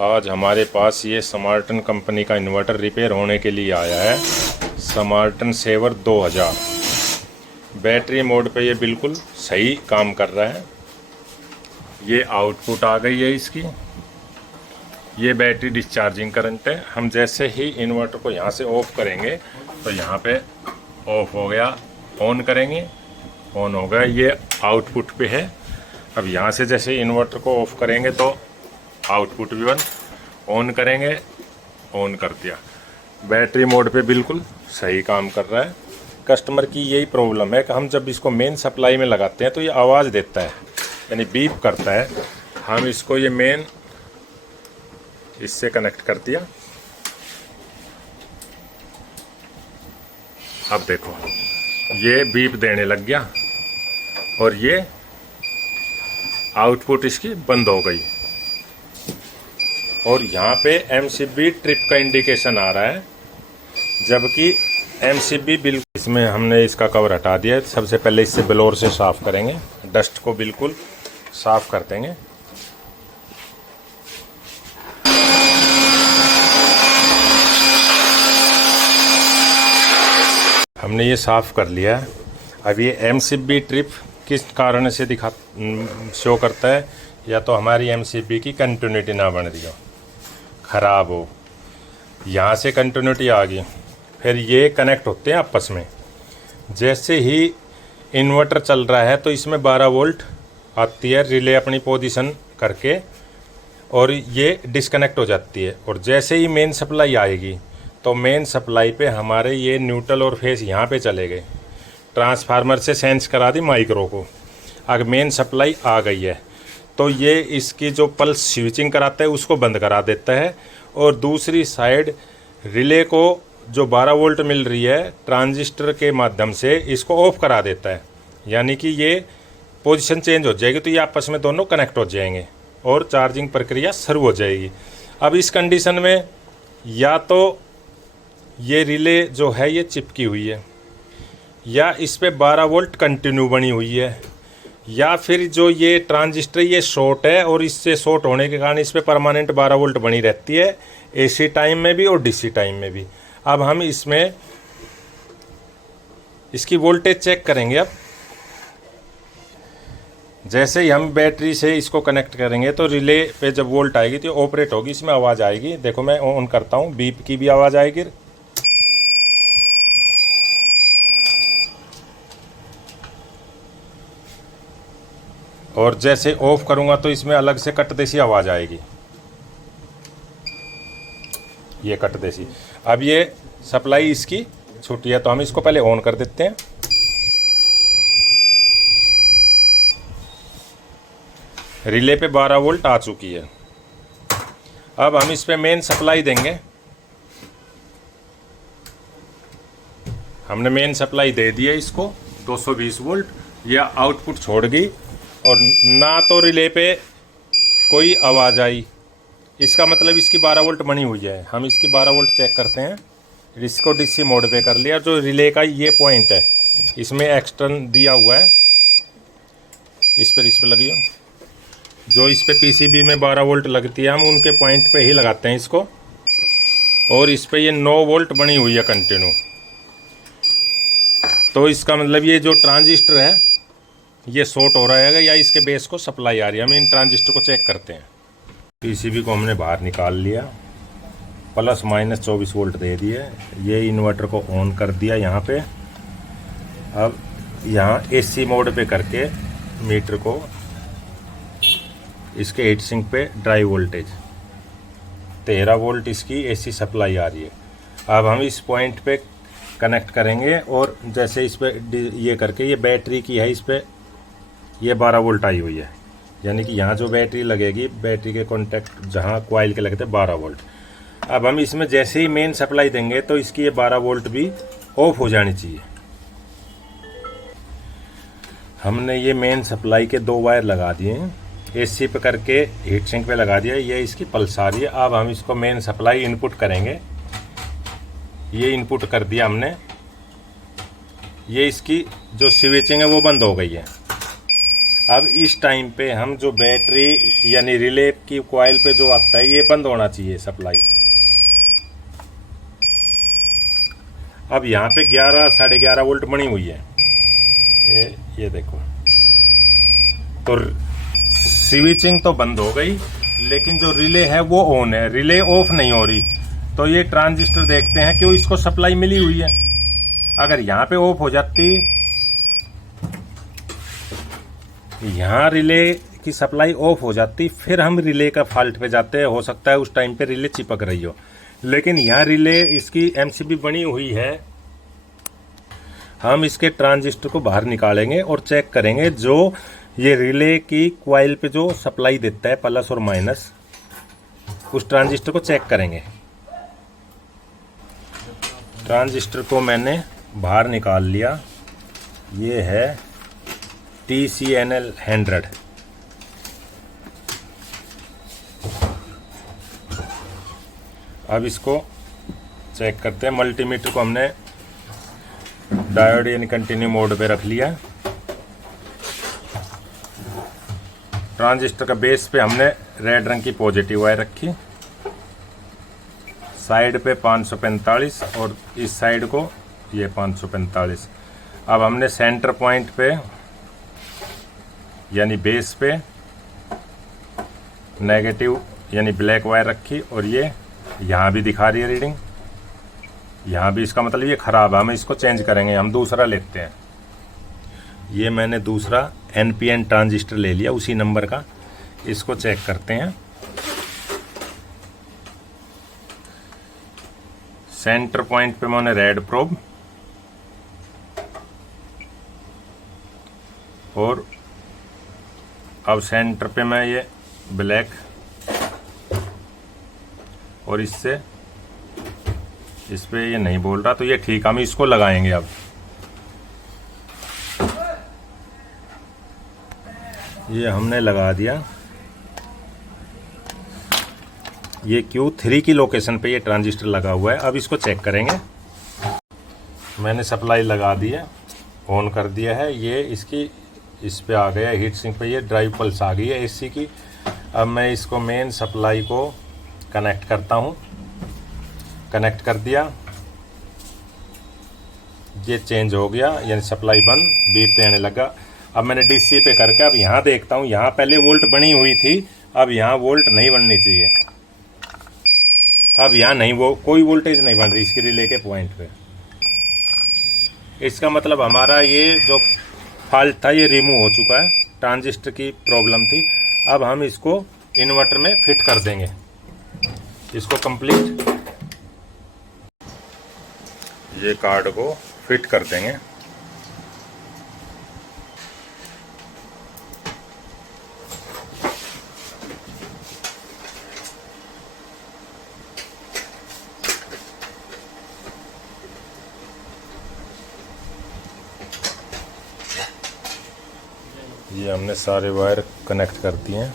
आज हमारे पास ये स्मार्टन कंपनी का इन्वर्टर रिपेयर होने के लिए आया है। स्मार्टन सेवर 2000 बैटरी मोड पे ये बिल्कुल सही काम कर रहा है। ये आउटपुट आ गई है इसकी। ये बैटरी डिस्चार्जिंग करंट है। हम जैसे ही इन्वर्टर को यहाँ से ऑफ करेंगे तो यहाँ पे ऑफ हो गया, ऑन करेंगे ऑन हो गया, ये आउटपुट पे है। अब यहाँ से जैसे इन्वर्टर को ऑफ करेंगे तो आउटपुट भी बंद, ऑन करेंगे ऑन कर दिया। बैटरी मोड पे बिल्कुल सही काम कर रहा है। कस्टमर की यही प्रॉब्लम है कि हम जब इसको मेन सप्लाई में लगाते हैं तो ये आवाज़ देता है, यानी बीप करता है। हम इसको ये मेन इससे कनेक्ट कर दिया। अब देखो ये बीप देने लग गया और ये आउटपुट इसकी बंद हो गई। और यहाँ पे MCB ट्रिप का इंडिकेशन आ रहा है, जबकि MCB बिल्कुल, इसमें हमने इसका कवर हटा दिया है। सबसे पहले इससे ब्लोअर से साफ़ करेंगे, डस्ट को बिल्कुल साफ़ कर देंगे। हमने ये साफ़ कर लिया है। अब ये MCB ट्रिप किस कारण से शो करता है, या तो हमारी MCB की कंटिन्यूटी ना बन रही हो, ख़राब हो, यहाँ से कंटिन्यूटी आ गई, फिर ये कनेक्ट होते हैं आपस में। जैसे ही इन्वर्टर चल रहा है तो इसमें 12 वोल्ट आती है रिले अपनी पोजीशन करके, और ये डिस्कनेक्ट हो जाती है। और जैसे ही मेन सप्लाई आएगी तो मेन सप्लाई पे हमारे ये न्यूट्रल और फेस यहाँ पे चले गए। ट्रांसफार्मर से सेंस करा दी माइक्रो को। अगर मेन सप्लाई आ गई है तो ये इसकी जो पल्स स्विचिंग कराता है उसको बंद करा देता है, और दूसरी साइड रिले को जो 12 वोल्ट मिल रही है ट्रांजिस्टर के माध्यम से इसको ऑफ करा देता है। यानी कि ये पोजीशन चेंज हो जाएगी तो ये आपस में दोनों कनेक्ट हो जाएंगे और चार्जिंग प्रक्रिया शुरू हो जाएगी। अब इस कंडीशन में या तो ये रिले जो है ये चिपकी हुई है, या इस पे 12 वोल्ट कंटिन्यू बनी हुई है, या फिर जो ये ट्रांजिस्टर ये शॉर्ट है और इससे शॉर्ट होने के कारण इस पे परमानेंट 12 वोल्ट बनी रहती है, AC टाइम में भी और DC टाइम में भी। अब हम इसमें इसकी वोल्टेज चेक करेंगे। अब जैसे ही हम बैटरी से इसको कनेक्ट करेंगे तो रिले पे जब वोल्ट आएगी तो ऑपरेट होगी, इसमें आवाज़ आएगी। देखो मैं ऑन करता हूँ, बीप की भी आवाज़ आएगी। और जैसे ऑफ करूँगा तो इसमें अलग से कट देसी आवाज़ आएगी, ये कट देसी। अब ये सप्लाई इसकी छूटी है तो हम इसको पहले ऑन कर देते हैं। रिले पे 12 वोल्ट आ चुकी है। अब हम इस पे मेन सप्लाई देंगे। हमने मेन सप्लाई दे दी है इसको 220 वोल्ट। यह आउटपुट छोड़ गई और ना तो रिले पे कोई आवाज़ आई, इसका मतलब इसकी 12 वोल्ट बनी हुई है। हम इसकी 12 वोल्ट चेक करते हैं। इसको DC मोड पे कर लिया। जो रिले का ये पॉइंट है इसमें एक्सटर्न दिया हुआ है, इस पर लगी हो। जो इस पे PCB में 12 वोल्ट लगती है हम उनके पॉइंट पे ही लगाते हैं इसको, और इस पे ये 9 वोल्ट बनी हुई है कंटिन्यू। तो इसका मतलब ये जो ट्रांजिस्टर है ये शॉर्ट हो रहा है या इसके बेस को सप्लाई आ रही है। हम इन ट्रांजिस्टर को चेक करते हैं। PCB को हमने बाहर निकाल लिया, प्लस माइनस 24 वोल्ट दे दिए। ये इन्वर्टर को ऑन कर दिया यहाँ पे। अब यहाँ AC मोड पे करके मीटर को इसके हीट सिंक पे ड्राई वोल्टेज 13 वोल्ट इसकी AC सप्लाई आ रही है। अब हम इस पॉइंट पे कनेक्ट करेंगे और जैसे इस पे ये करके, ये बैटरी की है, इस पे ये 12 वोल्ट आई हुई है। यानी कि यहाँ जो बैटरी लगेगी, बैटरी के कॉन्टैक्ट जहाँ कॉइल के लगते हैं 12 वोल्ट। अब हम इसमें जैसे ही मेन सप्लाई देंगे तो इसकी ये 12 वोल्ट भी ऑफ हो जानी चाहिए। हमने ये मेन सप्लाई के 2 वायर लगा दिए हैं, AC पे करके हीट सिंक पे लगा दिया। ये इसकी पल्स आ रही है। अब हम इसको मेन सप्लाई इनपुट करेंगे। ये इनपुट कर दिया हमने। ये इसकी जो स्विचिंग है वो बंद हो गई है। अब इस टाइम पे हम जो बैटरी यानी रिले की कॉइल पे जो आता है ये बंद होना चाहिए सप्लाई। अब यहाँ पे 11 साढ़े 11 वोल्ट बनी हुई है, ये देखो। तो स्विचिंग तो बंद हो गई, लेकिन जो रिले है वो ऑन है, रिले ऑफ नहीं हो रही। तो ये ट्रांजिस्टर देखते हैं क्यों इसको सप्लाई मिली हुई है। अगर यहाँ पे ऑफ हो जाती, यहाँ रिले की सप्लाई ऑफ हो जाती, फिर हम रिले का फॉल्ट पे जाते हैं। हो सकता है उस टाइम पे रिले चिपक रही हो, लेकिन यहाँ रिले इसकी एमसीबी बनी हुई है। हम इसके ट्रांजिस्टर को बाहर निकालेंगे और चेक करेंगे जो ये रिले की कॉइल पे जो सप्लाई देता है प्लस और माइनस, उस ट्रांजिस्टर को चेक करेंगे। ट्रांजिस्टर को मैंने बाहर निकाल लिया। ये है TCNL 100। अब इसको चेक करते हैं। मल्टीमीटर को हमने डायोड यानी कंटिन्यू मोड पे रख लिया। ट्रांजिस्टर का बेस पे हमने रेड रंग की पॉजिटिव वायर रखी, साइड पे 545 और इस साइड को ये 545। अब हमने सेंटर पॉइंट पे यानी बेस पे नेगेटिव यानी ब्लैक वायर रखी, और ये यहाँ भी दिखा रही है रीडिंग, यहाँ भी। इसका मतलब ये ख़राब है, हम इसको चेंज करेंगे, हम दूसरा लेते हैं। ये मैंने दूसरा NPN ट्रांजिस्टर ले लिया उसी नंबर का। इसको चेक करते हैं। सेंटर पॉइंट पे मैंने रेड प्रोब और अब सेंटर पे मैं ये ब्लैक, और इससे इस पे ये नहीं बोल रहा, तो ये ठीक, हम इसको लगाएंगे। अब ये हमने लगा दिया। ये Q3 की लोकेशन पे ये ट्रांजिस्टर लगा हुआ है। अब इसको चेक करेंगे। मैंने सप्लाई लगा दी है, ऑन कर दिया है। ये इसकी इस पे आ गया हीट सिंक पे, ये ड्राइव पल्स आ गई है AC की। अब मैं इसको मेन सप्लाई को कनेक्ट करता हूँ। कनेक्ट कर दिया, ये चेंज हो गया यानी सप्लाई बंद, बीप देने लगा। अब मैंने DC पे करके अब यहाँ देखता हूँ, यहाँ पहले वोल्ट बनी हुई थी, अब यहाँ वोल्ट नहीं बननी चाहिए। अब यहाँ नहीं, वो कोई वोल्टेज नहीं बन रही इसकी रिले के पॉइंट पे। इसका मतलब हमारा ये जो फॉल्ट था ये रिमूव हो चुका है, ट्रांजिस्टर की प्रॉब्लम थी। अब हम इसको इन्वर्टर में फिट कर देंगे, इसको कंप्लीट ये कार्ड को फिट कर देंगे। ये हमने सारे वायर कनेक्ट कर दिए हैं,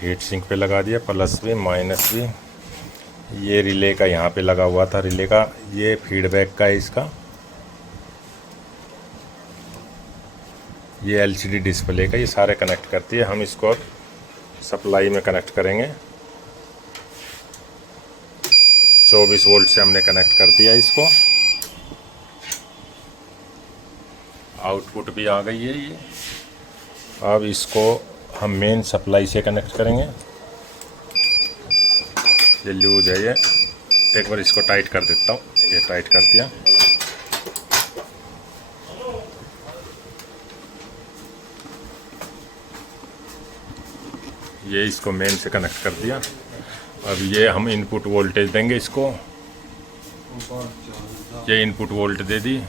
हीट सिंक पे लगा दिया, प्लस भी माइनस भी। ये रिले का यहाँ पे लगा हुआ था, रिले का ये फीडबैक का है इसका। ये LCD डिस्प्ले का, ये सारे कनेक्ट करती है। हम इसको अब सप्लाई में कनेक्ट करेंगे। 24 वोल्ट से हमने कनेक्ट कर दिया इसको। आउटपुट भी आ गई है ये। अब इसको हम मेन सप्लाई से कनेक्ट करेंगे। ये लूज है, ये एक बार इसको टाइट कर देता हूँ। ये टाइट कर दिया। ये इसको मेन से कनेक्ट कर दिया। अब ये हम इनपुट वोल्टेज देंगे इसको। ये इनपुट वोल्ट दे दी,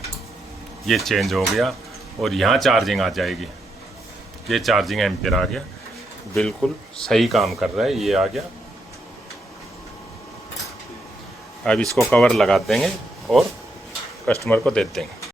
ये चेंज हो गया और यहाँ चार्जिंग आ जाएगी। ये चार्जिंग एम्पियर आ गया, बिल्कुल सही काम कर रहा है, ये आ गया। अब इसको कवर लगा देंगे और कस्टमर को दे देंगे।